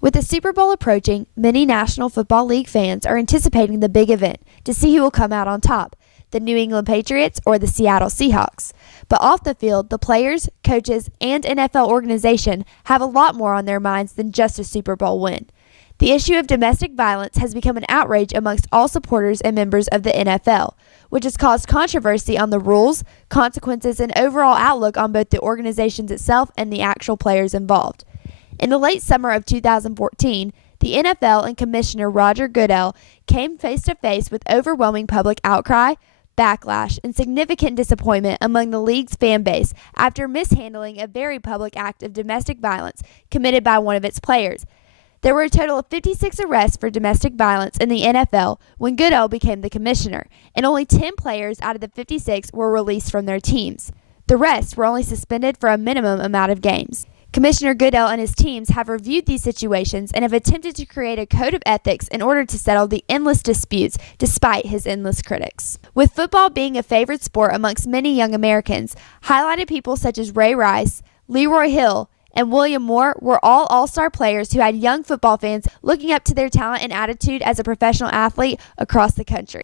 With the Super Bowl approaching, many National Football League fans are anticipating the big event to see who will come out on top, the New England Patriots or the Seattle Seahawks. But off the field, the players, coaches, and NFL organization have a lot more on their minds than just a Super Bowl win. The issue of domestic violence has become an outrage amongst all supporters and members of the NFL, which has caused controversy on the rules, consequences, and overall outlook on both the organizations itself and the actual players involved. In the late summer of 2014, the NFL and Commissioner Roger Goodell came face to face with overwhelming public outcry, backlash, and significant disappointment among the league's fan base after mishandling a very public act of domestic violence committed by one of its players. There were a total of 56 arrests for domestic violence in the NFL when Goodell became the commissioner, and only 10 players out of the 56 were released from their teams. The rest were only suspended for a minimum amount of games. Commissioner Goodell and his teams have reviewed these situations and have attempted to create a code of ethics in order to settle the endless disputes despite his endless critics. With football being a favorite sport amongst many young Americans, highlighted people such as Ray Rice, Leroy Hill, and William Moore were all all-star players who had young football fans looking up to their talent and attitude as a professional athlete across the country.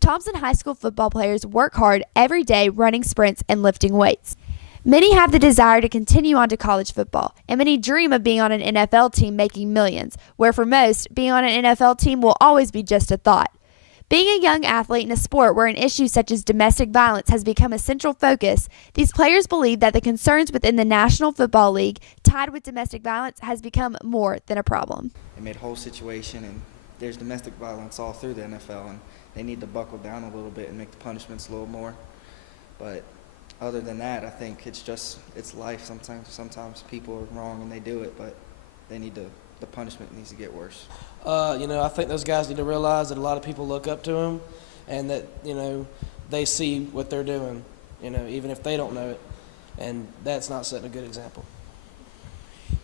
Thompson High School football players work hard every day running sprints and lifting weights. Many have the desire to continue on to college football, and many dream of being on an NFL team making millions, where for most, being on an NFL team will always be just a thought. Being a young athlete in a sport where an issue such as domestic violence has become a central focus, these players believe that the concerns within the National Football League tied with domestic violence has become more than a problem. They made a whole situation, and there's domestic violence all through the NFL, and they need to buckle down a little bit and make the punishments a little more. But other than that, I think it's life. Sometimes people are wrong and they do it, but the punishment needs to get worse. I think those guys need to realize that a lot of people look up to them, and that they see what they're doing, even if they don't know it, and that's not setting a good example.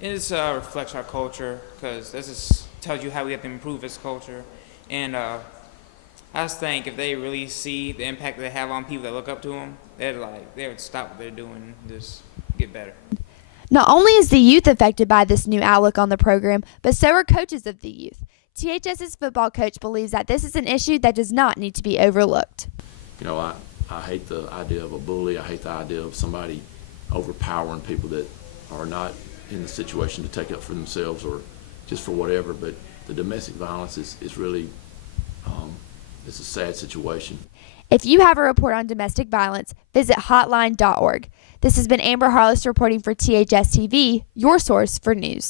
It reflects our culture, because this tells you how we have to improve as culture, and I just think if they really see the impact they have on people that look up to them, they would stop what they're doing and just get better. Not only is the youth affected by this new outlook on the program, but so are coaches of the youth. THS's football coach believes that this is an issue that does not need to be overlooked. I hate the idea of a bully. I hate the idea of somebody overpowering people that are not in the situation to take up for themselves or just for whatever. But the domestic violence is really it's a sad situation. If you have a report on domestic violence, visit hotline.org. This has been Amber Harless reporting for THS TV, your source for news.